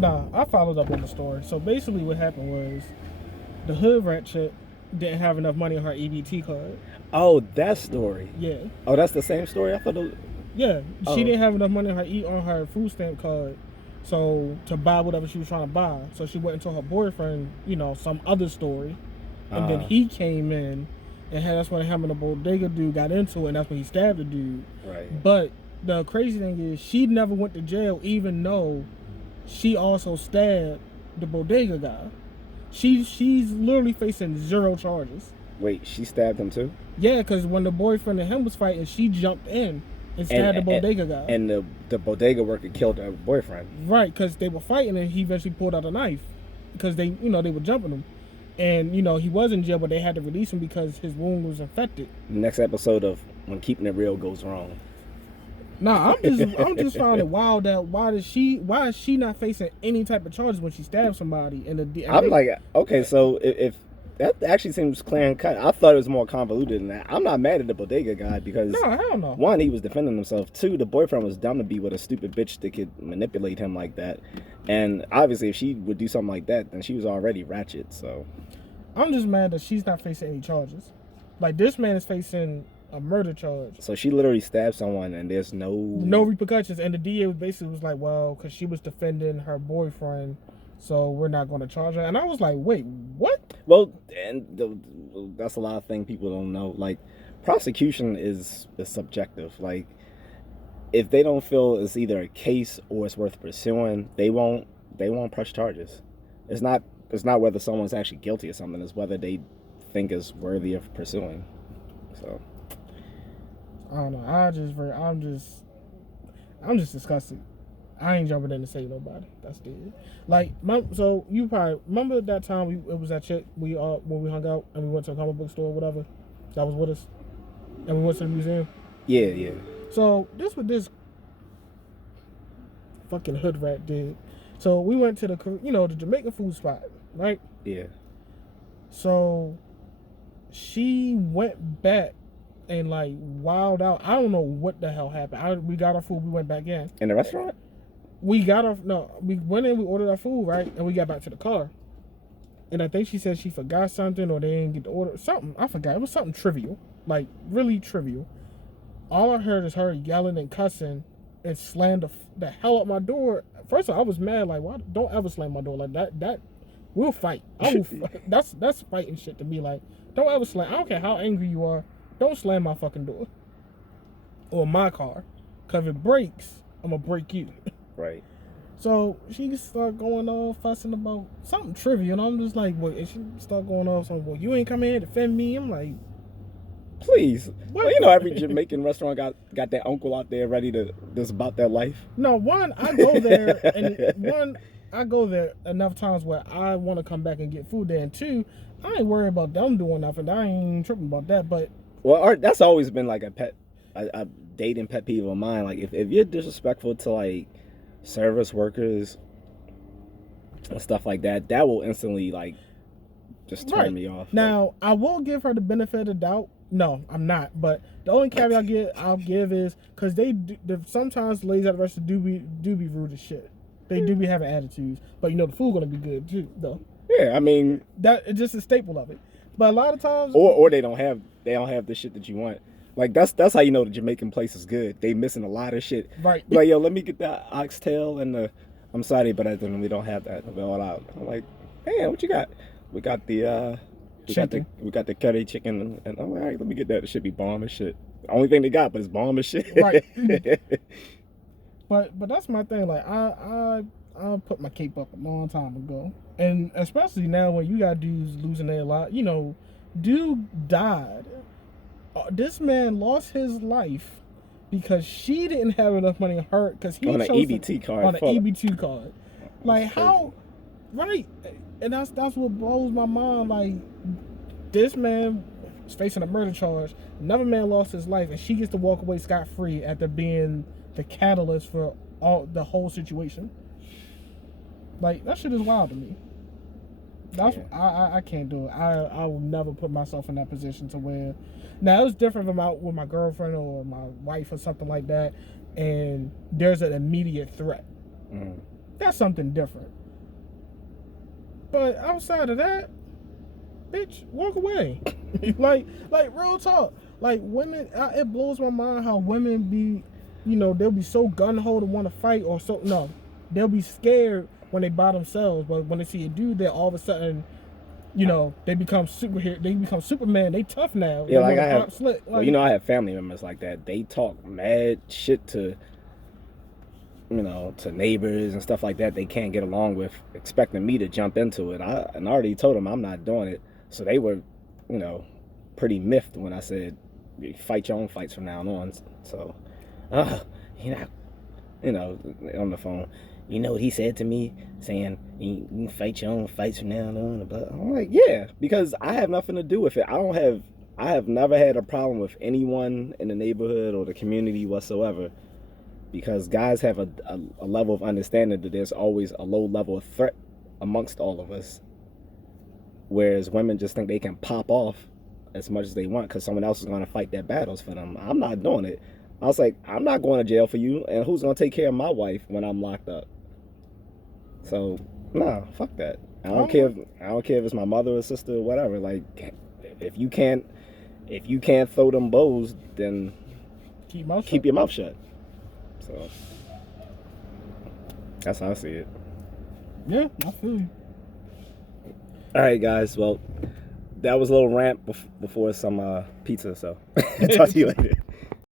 nah, I followed up on the story. So basically, what happened was the hood rat chick didn't have enough money on her EBT card. Oh, that story. Yeah. Oh, that's the same story. I thought. Yeah, Oh. she didn't have enough money on her food stamp card, so to buy whatever she was trying to buy. So she went and told her boyfriend, some other story, and then he came in, and that's when him and the bodega dude got into it, and that's when he stabbed the dude. Right. But the crazy thing is, she never went to jail, even though she also stabbed the bodega guy. She's literally facing 0 charges. Wait, she stabbed him too? Yeah, because when the boyfriend and him was fighting, she jumped in and stabbed the bodega guy. And the bodega worker killed her boyfriend. Right, because they were fighting, and he eventually pulled out a knife because they were jumping him. And, he was in jail, but they had to release him because his wound was infected. Next episode of When Keeping It Real Goes Wrong. Nah, I'm just finding it wild that why is she not facing any type of charges when she stabbed somebody? I'm like, okay, so if that actually seems clear and cut. I thought it was more convoluted than that. I'm not mad at the bodega guy because no, hell no. 1, he was defending himself. 2, the boyfriend was dumb to be with a stupid bitch that could manipulate him like that. And obviously, if she would do something like that, then she was already ratchet. So I'm just mad that she's not facing any charges. Like, this man is facing a murder charge. So she literally stabbed someone, and there's no repercussions. And the DA basically was like, well, because she was defending her boyfriend, so we're not going to charge her. And I was like, wait, what? Well, and that's a lot of things people don't know. Like, prosecution is subjective. Like, if they don't feel it's either a case or it's worth pursuing, they won't press charges. It's not whether someone's actually guilty of something. It's whether they think it's worthy of pursuing. So I don't know. I'm just disgusted. I ain't jumping in to save nobody. That's dead. Like, so you probably remember that time it was that chick when we hung out and we went to a comic book store or whatever. That was with us, and we went to the museum. Yeah. So this what this fucking hood rat did. So we went to the Jamaican food spot, right? Yeah. So she went back and like wilded out. I don't know what the hell happened. We got our food. We went back in. In the restaurant? We went in. We ordered our food, right? And we got back to the car. And I think she said she forgot something or they didn't get the order. Something. I forgot. It was something trivial. Like, really trivial. All I heard is her yelling and cussing and slammed the hell out my door. First of all, I was mad. Like, why? Don't ever slam my door like that. That we'll fight. That's fighting shit to me. Like, don't ever slam. I don't care how angry you are. Don't slam my fucking door or my car. Cause if it breaks, I'm gonna break you. Right. So she started going off fussing about something trivial, and I'm just like, what? And she started going off something. Well, you ain't come in here to defend me. I'm like, please. Well, every Jamaican restaurant got that uncle out there ready to just about their life. No, I go there, I go there enough times where I want to come back and get food there, and 2, I ain't worried about them doing nothing. I ain't tripping about that. But that's always been like a dating pet peeve of mine. Like, if you're disrespectful to like service workers and stuff like that will instantly like just turn me off. Now, I will give her the benefit of the doubt. No, I'm not. But the only caveat I'll give is because sometimes ladies at the restaurant do be rude as shit. They do be having attitudes, but the food gonna be good too, though. Yeah, I mean that it's just a staple of it. But a lot of times, or they don't have the shit that you want. Like, that's how you know the Jamaican place is good. They missing a lot of shit. Right. Like, yo, let me get that oxtail and I'm sorry, but we don't have that. All out. I'm like, damn, what you got? We got the we got the curry chicken, and I'm like, all right, let me get that. It should be bomb as shit. The only thing they got, but it's bomb as shit. Right. But that's my thing. Like, I put my cape up a long time ago, and especially now when you got dudes losing their life. Dude died. This man lost his life because she didn't have enough money on her because he on an EBT card. On an EBT card. Like, how? Right. And that's what blows my mind. Like, this man is facing a murder charge. Another man lost his life, and she gets to walk away scot-free after being the catalyst for the whole situation. Like, that shit is wild to me. I can't do it. I will never put myself in that position to where. Now, it was different if I'm out with my girlfriend or my wife or something like that, and there's an immediate threat. That's something different. But outside of that, bitch, walk away. like real talk. Like women, it blows my mind how women be, they'll be so gun ho to want to fight or so. No, they'll be scared when they by themselves, but when they see a dude, they all of a sudden, they become superhero. They become Superman. They tough now. Yeah, they like I have. Slick. Like, Well, I have family members like that. They talk mad shit to, to neighbors and stuff like that. They can't get along with, expecting me to jump into it. I already told them I'm not doing it. So they were, pretty miffed when I said, fight your own fights from now on. So, on the phone, you know what he said to me, saying, you can fight your own fights from now on. But I'm like, yeah, because I have nothing to do with it. I have never had a problem with anyone in the neighborhood or the community whatsoever, because guys have a level of understanding that there's always a low level of threat amongst all of us. Whereas women just think they can pop off as much as they want because someone else is going to fight their battles for them. I'm not doing it. I was like, I'm not going to jail for you, and who's going to take care of my wife when I'm locked up? So, nah, fuck that. I don't care if it's my mother or sister or whatever. Like, if you can't throw them bows, then keep your mouth shut. So that's how I see it. Yeah, I feel you. All right, guys. Well, that was a little rant before some pizza. So talk to you later.